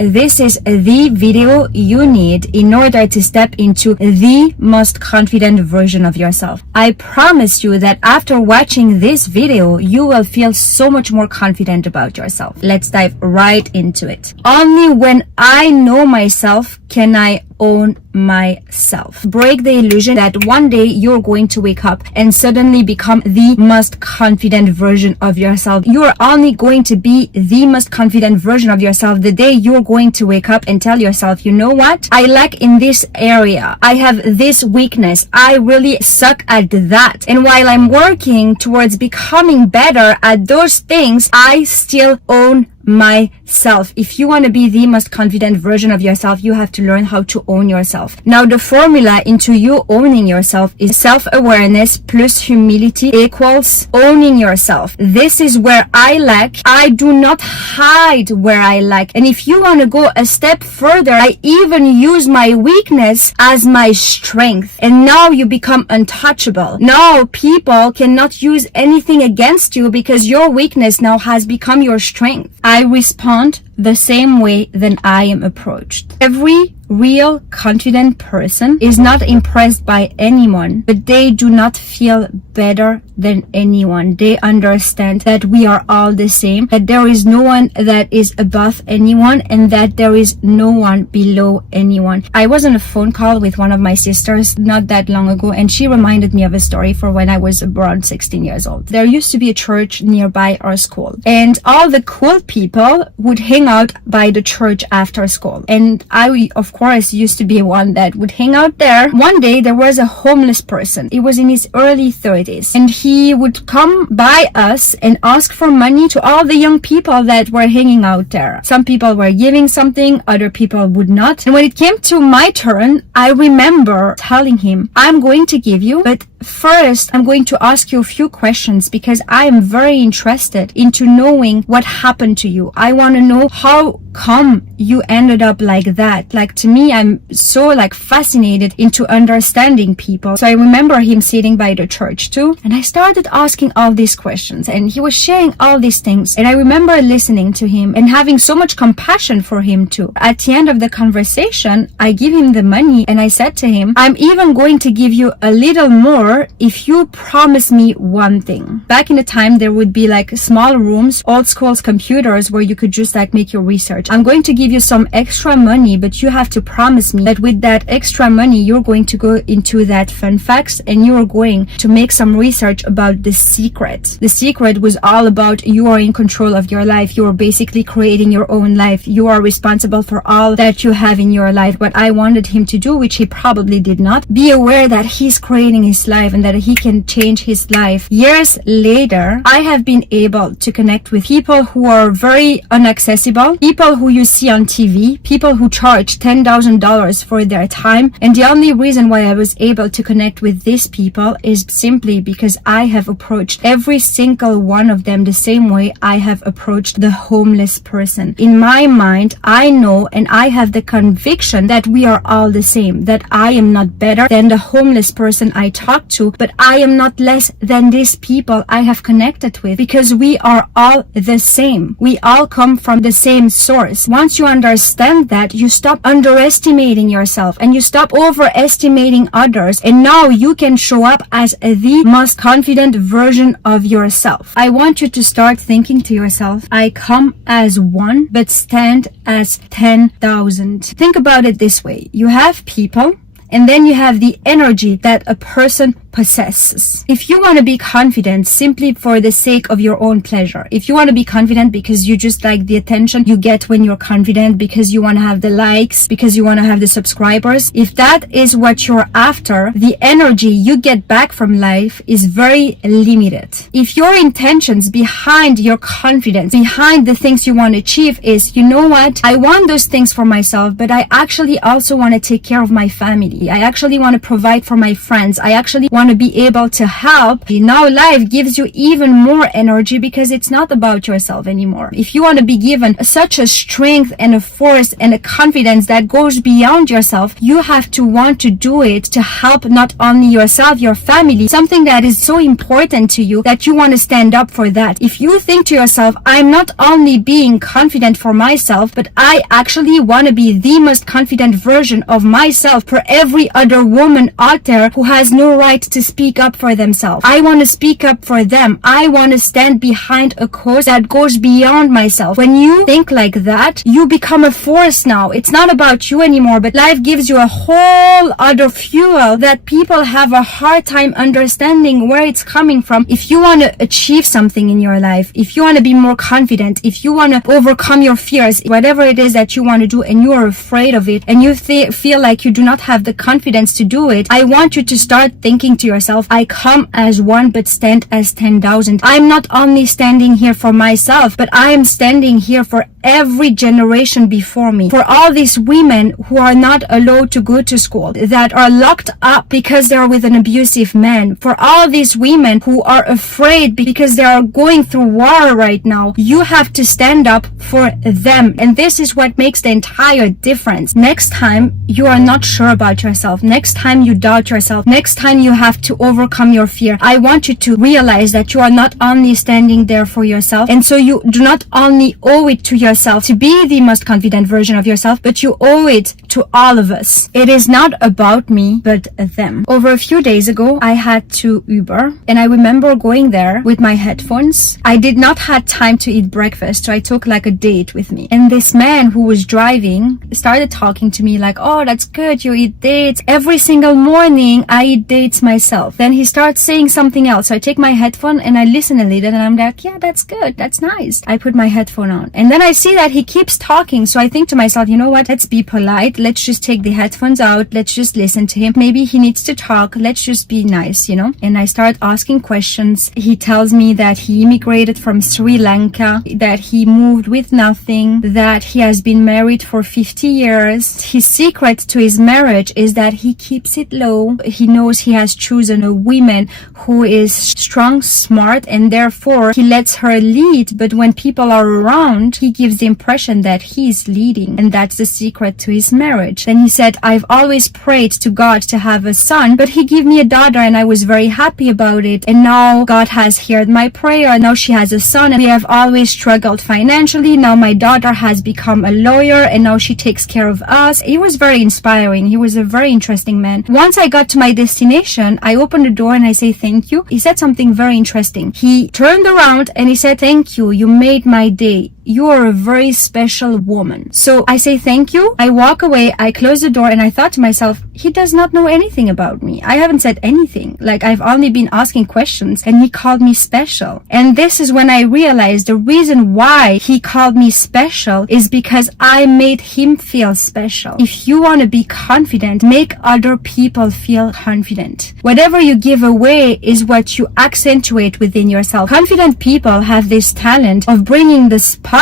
this is the video you need in order to step into the most confident version of yourself. I promise you that after watching this video, you will feel so much more confident about yourself. Let's dive right into it. Only when I know myself can I own myself. Break the illusion that one day you're going to wake up and suddenly become the most confident version of yourself. You're only going to be the most confident version of yourself the day you're going to wake up and tell yourself, you know what? I lack in this area. I have this weakness. I really suck at that. And while I'm working towards becoming better at those things, I still own myself. If you want to be the most confident version of yourself, you have to learn how to own yourself. Now, the formula into you owning yourself is self-awareness plus humility equals owning yourself. This is where I lack. I do not hide where I lack. And if you want to go a step further, I even use my weakness as my strength. And now you become untouchable. Now people cannot use anything against you because your weakness now has become your strength. I respond the same way that I am approached. Every real confident person is not impressed by anyone, but they do not feel better than anyone. They understand that we are all the same, that there is no one that is above anyone, and that there is no one below anyone. I was on a phone call with one of my sisters not that long ago, and she reminded me of a story for when I was around 16 years old. There used to be a church nearby our school, and all the cool people would hang out by the church after school. And I, of course, used to be one that would hang out there. One day there was a homeless person. He was in his early 30s, and he would come by us and ask for money to all the young people that were hanging out there. Some people were giving something, other people would not. And when it came to my turn, I remember telling him, I'm going to give you, but first I'm going to ask you a few questions because I am very interested into knowing what happened to you. I want to know how come you ended up like that. Like, to me, I'm so fascinated into understanding people. So I remember him sitting by the church too, and I started asking all these questions, and he was sharing all these things, and I remember listening to him and having so much compassion for him too. At the end of the conversation, I give him the money, and I said to him, I'm even going to give you a little more if you promise me one thing. Back in the time, there would be small rooms, old school computers where you could just make your research. I'm going to give you some extra money, but you have to promise me that with that extra money, you're going to go into that fun facts and you're going to make some research about the secret. The secret was all about you are in control of your life. You are basically creating your own life. You are responsible for all that you have in your life. What I wanted him to do, which he probably did not, be aware that he's creating his life and that he can change his life. Years later, I have been able to connect with people who are very inaccessible, people who you see on TV, people who charge $10,000 for their time. And the only reason why I was able to connect with these people is simply because I have approached every single one of them the same way I have approached the homeless person. In my mind, I know and I have the conviction that we are all the same, that I am not better than the homeless person I talk to, but I am not less than these people I have connected with, because we are all the same. We all come from the same source. Once you understand that, you stop underestimating yourself and you stop overestimating others, and now you can show up as the most confident version of yourself. I want you to start thinking to yourself, I come as one but stand as 10,000. Think about it this way. You have people, and then you have the energy that a person possesses. If you want to be confident simply for the sake of your own pleasure, if you want to be confident because you just like the attention you get when you're confident, because you want to have the likes, because you want to have the subscribers, if that is what you're after, the energy you get back from life is very limited. If your intentions behind your confidence, behind the things you want to achieve is, you know what, I want those things for myself, but I actually also want to take care of my family. I actually want to provide for my friends. I actually want want to be able to help, now life gives you even more energy because it's not about yourself anymore. If you want to be given such a strength and a force and a confidence that goes beyond yourself, you have to want to do it to help not only yourself, your family, something that is so important to you that you want to stand up for that. If you think to yourself, I'm not only being confident for myself, but I actually want to be the most confident version of myself for every other woman out there who has no right to speak up for themselves. I want to speak up for them. I want to stand behind a cause that goes beyond myself. When you think like that, you become a force now. It's not about you anymore, but life gives you a whole other fuel that people have a hard time understanding where it's coming from. If you want to achieve something in your life, if you want to be more confident, if you want to overcome your fears, whatever it is that you want to do and you are afraid of it and you feel like you do not have the confidence to do it, I want you to start thinking to yourself, I come as one but stand as 10,000. I'm not only standing here for myself, but I am standing here for every generation before me, for all these women who are not allowed to go to school, that are locked up because they are with an abusive man, for all these women who are afraid because they are going through war right now. You have to stand up for them, and this is what makes the entire difference. Next time you are not sure about yourself, next time you doubt yourself, next time you have to overcome your fear, I want you to realize that you are not only standing there for yourself, and so you do not only owe it to yourself to be the most confident version of yourself, but you owe it to all of us. It is not about me, but them. Over a few days ago, I had to Uber, and I remember going there with my headphones. I did not have time to eat breakfast, so I took like a date with me. And this man who was driving started talking to me like, oh, that's good, you eat dates. Every single morning, I eat dates myself. Then he starts saying something else. So I take my headphone and I listen a little, and I'm like, yeah, that's good, that's nice. I put my headphone on, and then I see that he keeps talking. So I think to myself, you know what, let's be polite. Let's just take the headphones out. Let's just listen to him. Maybe he needs to talk. Let's just be nice, you know? And I start asking questions. He tells me that he immigrated from Sri Lanka, that he moved with nothing, that he has been married for 50 years. His secret to his marriage is that he keeps it low. He knows he has chosen a woman who is strong, smart, and therefore he lets her lead. But when people are around, he gives the impression that he's leading, and that's the secret to his marriage. Then he said, I've always prayed to God to have a son, but he gave me a daughter and I was very happy about it. And now God has heard my prayer. Now she has a son, and we have always struggled financially. Now my daughter has become a lawyer and now she takes care of us. He was very inspiring. He was a very interesting man. Once I got to my destination, I opened the door and I say thank you. He said something very interesting. He turned around and he said, thank you. You made my day. You are a very special woman. So I say thank you. I walk away. I close the door and I thought to myself, he does not know anything about me. I haven't said anything. Like, I've only been asking questions and he called me special. And this is when I realized the reason why he called me special is because I made him feel special. If you want to be confident, make other people feel confident. Whatever you give away is what you accentuate within yourself. Confident people have this talent of bringing the spotlight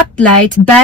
back